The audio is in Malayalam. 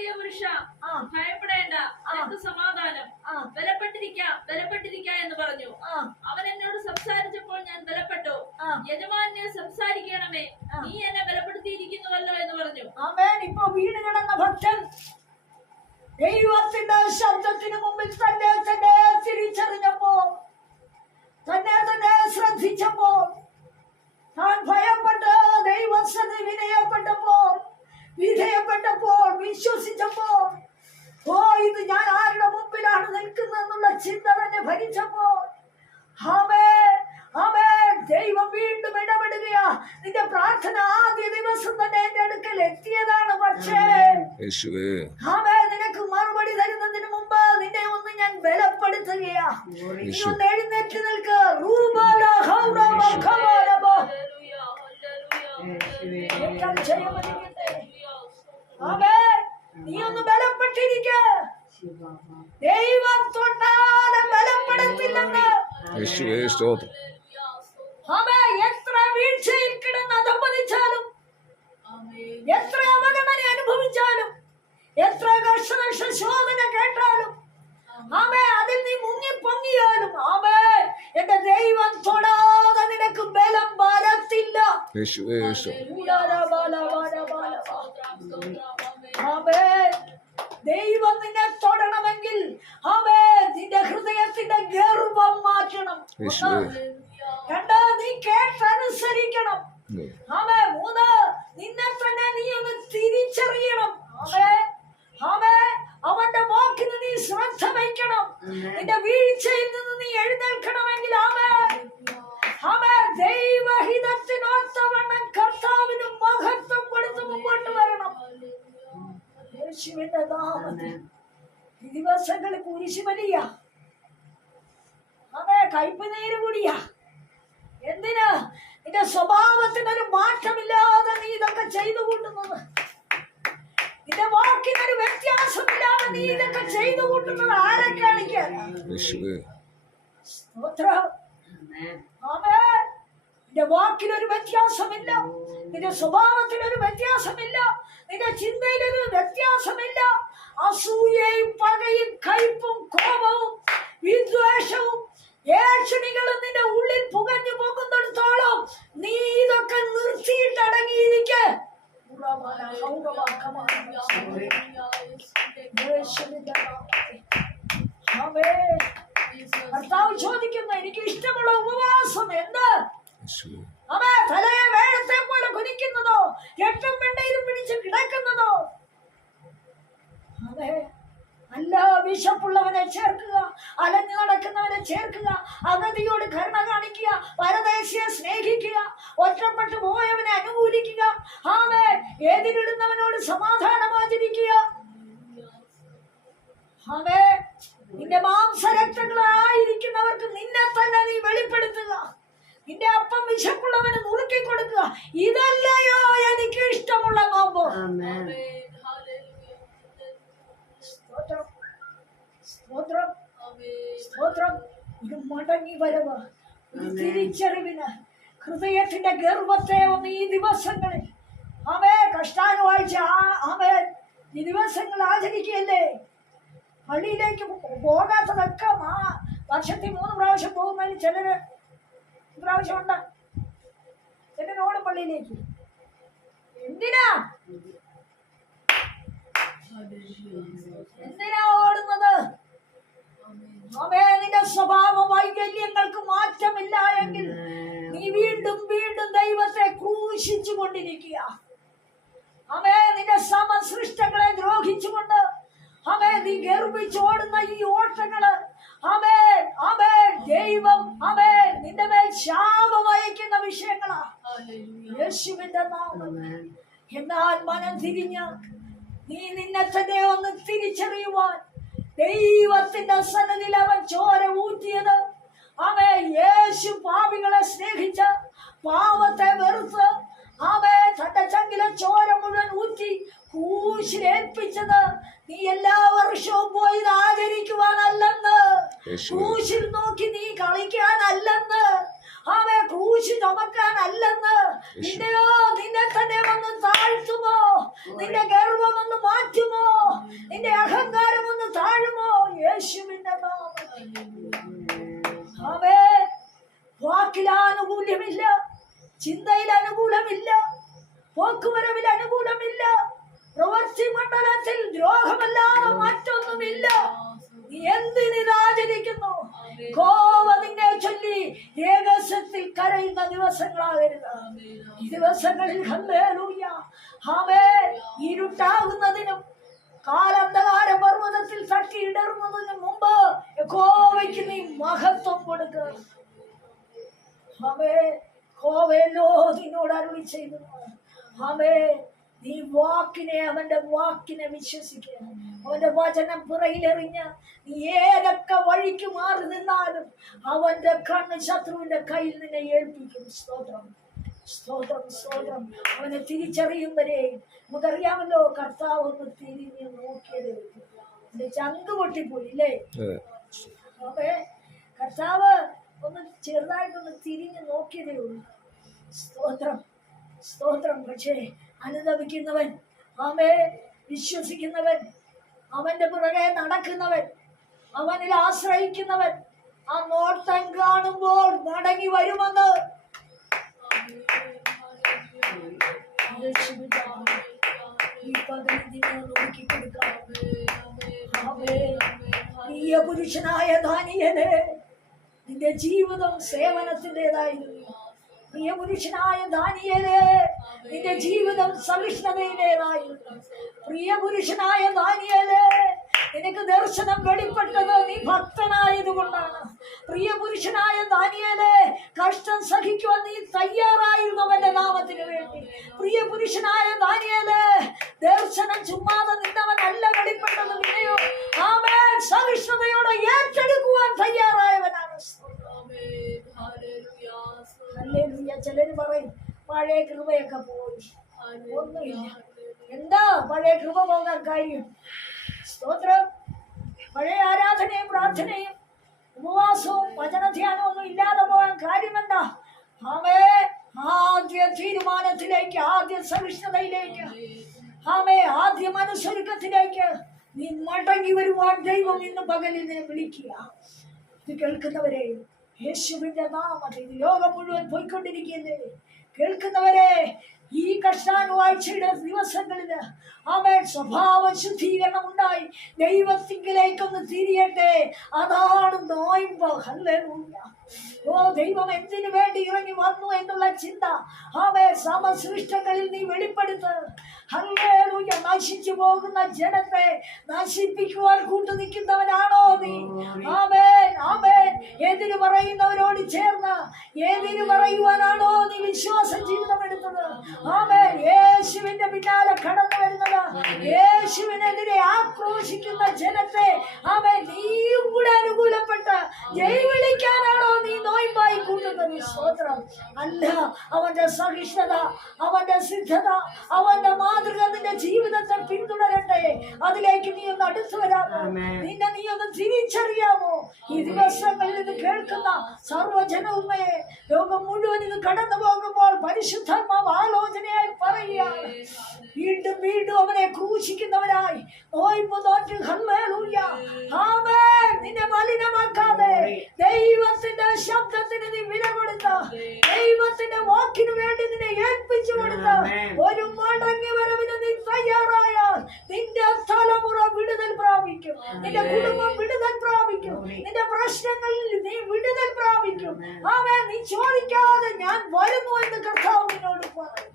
പ്രിയ പുരുഷ, ഭയപ്പെടേണ്ട, നിനക്ക് സമാധാനം, ബലപ്പെട്ടിരിക്ക എന്ന് പറഞ്ഞു. അവൻ എന്നോട് സംസാരിച്ചപ്പോൾ ഞാൻ ബലപ്പെട്ടു. യജമാനെ സംസാരിക്കണമേ, നീ എന്നെ ബലപ്പെടുത്തിയിരിക്കുന്നുവല്ലോ എന്ന് പറഞ്ഞു. ആമേൻ. ഇപ്പൊ വീണ് കിടന്ന ഭക്തൻ ദൈവത്തിന്റെ ശബ്ദത്തിന് മുമ്പിൽ തന്നെ തിരിച്ചറിഞ്ഞപ്പോ, തന്നെ ശ്രദ്ധിച്ചപ്പോൾ, താൻ ഭയപ്പെട്ട് ദൈവസന്നിധി വിധേയപ്പെട്ടപ്പോൾ, വിശ്വസിച്ചപ്പോൾ, ഇത് ഞാൻ ആരുടെ മുമ്പിലാണ് നിൽക്കുന്നതെന്നുള്ള ചിന്ത തന്നെ ഭരിച്ചപ്പോൾ, ദൈവം വീണ്ടും ഇടപെടുകയാ. നിന്റെ പ്രാർത്ഥന ആദ്യ ദിവസം തന്നെ എന്റെ അടുക്കൽ എത്തിയതാണ്. പക്ഷേ നിനക്ക് മറുപടി തരുന്നതിന് മുമ്പ് നിന്നെ ഒന്ന് ഞാൻ ബലപ്പെടുത്തുകയാ. നീ ഒന്ന് എഴുന്നേറ്റ് നിൽക്ക്. നീ ഒന്ന് ബലപ്പെട്ടിരിക്ക. ദൈവം തൊട്ടാതെ ബലപ്പെടുത്തില്ലെന്ന്. എത്ര വീഴ്ചയിൽ കിടന്ന് അധപ്പതിച്ചാലും, എത്ര അവഗണന അനുഭവിച്ചാലും, എത്ര ശോധന കേട്ടാലും, അതിൽ നീ മുങ്ങിപ്പൊങ്ങിയാലും, എന്റെ ദൈവം തൊടാതെ നിനക്ക് ബലം വരത്തില്ല. ദൈവം നിന്നെ തൊടണമെങ്കിൽ നിന്റെ ഹൃദയത്തിന്റെ ഗർവം മാറ്റണം. കണ്ടോ, നീ കേട്ടനുസരിക്കണം. 3, നിന്നെ തന്നെ നീ ഒന്ന് തിരിച്ചറിയണം. അവന്റെ വാക്കിന് നീ ശ്രദ്ധ വയ്ക്കണം. നിന്റെ വീഴ്ചയിൽ നിന്ന് നീ എഴുന്നേൽക്കണമെങ്കിൽ ദൈവഹിതത്തിനൊത്തവണ്ണം കർത്താവിന് മഹത്വം കൊടുത്ത് മുമ്പോട്ട് വരണം. യേശുവിന്റെ നാമത്തിൽ ഈ ദിവസങ്ങളിൽ കുരിശുബലിയ, കയ്പ് നീര് കൂടിയ. എന്തിനാ? നിന്റെ സ്വഭാവത്തിനൊരു മാറ്റമില്ലാതെ നീ ഇതൊക്കെ ചെയ്തു കൂട്ടുന്നത്, നിന്റെ വാക്കിനൊരു വ്യത്യാസമില്ലാതെ നീ ഇതൊക്കെ ചെയ്തു കൂട്ടുന്നത് ആരെ കാണിക്കാൻ? നിന്റെ വാക്കിനൊരു വ്യത്യാസമില്ല, നിന്റെ സ്വഭാവത്തിനൊരു വ്യത്യാസമില്ല, നിന്റെ ചിന്തയിലൊരു വ്യത്യാസമില്ല. അസൂയയും പകയും കയ്പും കോപവും വിദ്വേഷവും ഏഷണികളും നിന്റെ ഉള്ളിൽ പുകഞ്ഞു പോകുന്നിടത്തോളം നീ ഇതൊക്കെ നിർത്തിയിട്ടടങ്ങിയിരിക്ക. കർത്താവ് ചോദിക്കുന്ന, എനിക്ക് ഇഷ്ടമുള്ള ഉപവാസം എന്ത്? തലയെ വേഴത്തെ പോലെ കുനിക്കുന്നതോ, എട്ടും വെണ്ണയിലും പിടിച്ച് കിടക്കുന്നതോ? അല്ല, വിശപ്പുള്ളവനെ ചേർക്കുക, അലഞ്ഞു നടക്കുന്നവനെ ചേർക്കുക, അഗതിയോട് കരുണ കാണിക്കുക, പരദേശിയെ സ്നേഹിക്കുക, ഒറ്റപ്പെട്ടു പോയവനെ അനുകൂലിക്കുക, എതിരിടുന്നവനോട് സമാധാനം ആചരിക്കുക. നിന്റെ മാംസരക്തങ്ങളായിരിക്കുന്നവർക്ക് നിന്നെ തന്നെ നീ വെളിപ്പെടുത്തുക. നിന്റെ അപ്പം വിശപ്പുള്ളവന് നുറുക്കി കൊടുക്കുക. ഇതല്ലയോ എനിക്ക് ഇഷ്ടമുള്ള നോമ്പ്. സ്തോത്രം. ഒരു മടങ്ങി വരവ്, ഒരു തിരിച്ചറിവിന്, ഹൃദയത്തിന്റെ ഗർവത്തെ ഒന്ന് ഈ ദിവസങ്ങളിൽ കഷ്ടാനുവാഴ്ച ഈ ദിവസങ്ങൾ ആചരിക്കുകയല്ലേ. പള്ളിയിലേക്ക് പോകാത്തതൊക്കെ വർഷത്തിൽ 3 പ്രാവശ്യം പോകുന്നതിന് ചിലര് പ്രാവശ്യം ഉണ്ട്. ചിലരോടും പള്ളിയിലേക്ക്. എന്തിനാ ഓടുന്നത്? നിന്റെ സ്വഭാവ വൈകല്യങ്ങൾക്ക് മാറ്റമില്ല എങ്കിൽ നീ വീണ്ടും ദൈവത്തെ ക്രൂശിച്ചു കൊണ്ടിരിക്കുക. നിന്റെ സമസൃഷ്ടങ്ങളെ ദ്രോഹിച്ചുകൊണ്ട് നീ ഗർഭിച്ചോടുന്ന ഈ ഓട്ടങ്ങള് ദൈവം നിന്റെ മേൽ ശാപം അയക്കുന്ന വിഷയങ്ങളാ. യേശുവിന്റെ നാമം. എന്നാൽ മനം തിരിഞ്ഞ് നീ നിന്നെ തന്നെ ഒന്ന് തിരിച്ചറിയുവാൻ, ദൈവത്തിന്റെ സന്നിധിയിൽ അവൻ ചോര ഊറ്റിയത്, യേശു പാപികളെ സ്നേഹിച്ച് പാവത്തെ വെറുത്ത് തന്റെ ചങ്കിലെ ചോര മുഴുവൻ ഊറ്റി ക്രൂശിലേൽപ്പിച്ചത് നീ എല്ലാ വർഷവും പോയി ആചരിക്കുവാനല്ലെന്ന്, ക്രൂശിൽ നോക്കി നീ കളിക്കാനല്ലെന്ന്, ക്രൂശി ചുമക്കാനല്ലെന്ന്. നിന്നെ തന്നെ വന്ന് താഴ്ത്തുമോ? നിന്റെ ഗർവം ഒന്ന് മാറ്റുമോ? യേശുവിന്റെ നാമത്തിൽ. ആമേൻ. വാക്കിൽ ആനുകൂല്യമില്ല, ചിന്തയിൽ അനുകൂലമില്ല, പോക്കുവരവിൽ അനുകൂലമില്ല, പ്രവൃത്തി മണ്ഡലത്തിൽ ദ്രോഹമല്ലാതെ മറ്റൊന്നുമില്ല. നീ എന്തിനാചരിക്കുന്നു? കോപ നിന്നെ ചൊല്ലി രഹസ്യത്തിൽ കരയുന്ന ദിവസങ്ങളാകരുത്. ഈ ദിവസങ്ങളിൽ ഹല്ലേലൂയ ആമേൻ. ഇരുട്ടാകുന്നതിനും കാലന്ധകാര പർവ്വതത്തിൽ തട്ടിയിടറുന്നതിന് മുമ്പ് യഹോവയ്ക്ക് നീ മഹത്വം കൊടുക്കുക. ആമേൻ. യഹോവയല്ലോ നിന്നോട് അരുളി ചെയ്തു. ആമേൻ. നീ അവന്റെ വാക്കിനെ വിശ്വസിക്കുക. അവന്റെ വചനം പുറയിലെറിഞ്ഞ് നീ ഏതൊക്കെ വഴിക്ക് മാറി നിന്നാലും അവന്റെ കണ്ണ് ശത്രുവിന്റെ കയ്യിൽ നിന്നെ ഏൽപ്പിക്കും. സ്തോത്രം, സ്തോത്രം, സ്തോത്രം. അവനെ തിരിച്ചറിയുന്നവരെ നമുക്കറിയാമല്ലോ, കർത്താവ് ഒന്ന് തിരിഞ്ഞ് നോക്കിയത് എന്റെ ചങ്ക് പൊട്ടിപ്പോയി ഇല്ലേ? അതെ, കർത്താവ് ഒന്ന് ചെറുതായിട്ടൊന്ന് തിരിഞ്ഞ് നോക്കിയതേ ഉള്ളൂ. സ്തോത്രം, സ്തോത്രം. പക്ഷേ അനുദപിക്കുന്നവൻ, അവനെ വിശ്വസിക്കുന്നവൻ, അവന്റെ പുറകെ നടക്കുന്നവൻ, അവനിൽ ആശ്രയിക്കുന്നവൻ ആ നോട്ടം കാണുമ്പോൾ മടങ്ങി വരുമെന്ന് ഈ പകലിനെ നോക്കിക്കൊടുക്കാം. പ്രിയ പുരുഷനായ ദാനിയേലേ, നിന്റെ ജീവിതം സേവനത്തിൻ്റെതായിരുന്നു. പ്രിയ പുരുഷനായ ദാനിയേലേ, നിന്റെ ജീവിതം സഹിഷ്ണുതയുടേതായിരുന്നു. പ്രിയ പുരുഷനായ ദാനിയേലേ, നിനക്ക് ദർശനം വെളിപ്പെട്ടത് നീ ഭക്തനായതുകൊണ്ടാണ്. പ്രിയ പുരുഷനായ ദാനിയേലേ, കഷ്ടം സഹിക്കുവാൻ നീ തയ്യാറായിരുന്നു അവന്റെ നാമത്തിന് വേണ്ടി. പ്രിയ പുരുഷനായ ദാനിയേലേ, ദർശനം ചുമ്മാതെ നിന്നവനല്ല വെളിപ്പെട്ടത്, പിന്നെയോ ആമേൻ സഹിഷ്ണുതയോടെ ഏറ്റെടുക്കുവാൻ തയ്യാറായവനാണ്. ഹല്ലേലൂയ. ചിലര് പറയും പഴയ കൃപയൊക്കെ പോയി, ഒന്നുമില്ല. എന്താ പഴയ കൃപ പോകാൻ കാര്യം? സ്തോത്രം. പഴയ ആരാധനയും പ്രാർത്ഥനയും ഉപവാസവും വചനധ്യാനവും ഒന്നും ഇല്ലാതെ പോകാൻ കാര്യമെന്താ? ആമേൻ. ആദ്യ തീരുമാനത്തിലേക്ക്, ആദ്യ സഹിഷ്ണുതയിലേക്ക്, ആമേൻ, ആദ്യ മനസ്സൊരുക്കത്തിലേക്ക് നീ മടങ്ങി വരുവാൻ ദൈവം ഇന്ന് പകലിൽ നിന്നെ വിളിക്കുക. ഇത് കേൾക്കുന്നവരെ യേശുവിന്റെ നാമത്തിൽ ലോകം മുഴുവൻ പോയിക്കൊണ്ടിരിക്കുകയല്ലേ? കേൾക്കുന്നവരെ ഈ കഷ്ടാനുവാഴ്ചയുടെ ദിവസങ്ങളിൽ ആമേൻ സ്വഭാവ ശുദ്ധീകരണം ഉണ്ടായി ദൈവത്തിങ്കിലേക്കൊന്ന് തിരിയട്ടെ. അതാണ് നോയമ്പ്. ഹല്ലേലൂയ. ഓ ദൈവം എന്തിനു വേണ്ടി ഇറങ്ങി വന്നു എന്നുള്ള ചിന്ത ആമേൻ സമസൃഷ്ടങ്ങളിൽ നീ വെളിപ്പെടുത്ത്. ഹല്ലേലൂയ. നശിച്ചു പോകുന്ന ജനത്തെ നശിപ്പിക്കുവാൻ കൂട്ടു നിൽക്കുന്നവനാണോ നീ? ആമേൻ, ആമേൻ. എതിര് പറയുന്നവരോട് ചേർന്ന് എതിര് പറയുവാനാണോ നീ വിശ്വാസ ജീവിതം എടുത്തത്? ആമേൻ. യേശുവിന്റെ പിന്നാലെ കടന്നു വരുന്നത്, യേശുവിനെതിരെ ആക്രോശിക്കുന്ന ജനത്തെ ആമേൻ നീയും കൂടെ അനുകൂലപ്പെട്ട് ജൈവിളിക്കാനാണോ നീ നോയമ്പായി കൂട്ടുന്നത്? സ്തോത്രം. അല്ല, അവന്റെ സഹിഷ്ണുത, അവന്റെ സിദ്ധത, അവന്റെ മാതൃക നിന്റെ ജീവിതത്തെ പിന്തുടരട്ടെ. അതിലേക്ക് നീ ഒന്ന് അടുത്തു വരാമോ? നിന്നെ നീ ഒന്ന് തിരിച്ചറിയാമോ? ഈ ദിവസങ്ങളിൽ ഇത് കേൾക്കുന്ന സർവ്വജനവുമേ, ലോകം മുഴുവൻ ഇത് കടന്നു പോകുമ്പോൾ പരിശുദ്ധാത്മാവ് ആലോചനയായി പറയുകയാണ്, വീണ്ടും വീണ്ടും അവനെ ക്രൂശിക്കുന്നവരായി നോയമ്പ് നോറ്റ് ഹല്ലേലൂയ ആമേൻ നിന്നെ മലിനമാക്കാതെ ദൈവത്തിന്റെ ശബ്ദത്തിന് നീ വില കൊടുത്ത, ദൈവത്തിന്റെ വാക്കിനു വേണ്ടി നിന്നെ ഏൽപ്പിച്ചു കൊടുത്ത ഒരു മടങ്ങി വരവിന് നീ തയ്യാറായാൽ നിന്റെ തലമുറ വിടുതൽ പ്രാപിക്കും, നിന്റെ കുടുംബം വിടുതൽ പ്രാപിക്കും, നിന്റെ പ്രശ്നങ്ങളിൽ നീ വിടുതൽ പ്രാപിക്കും. ആമേൻ. നീ ചോദിക്കാതെ ഞാൻ വരുന്നു എന്ന് കർത്താവ് നിന്നോട് പറയും.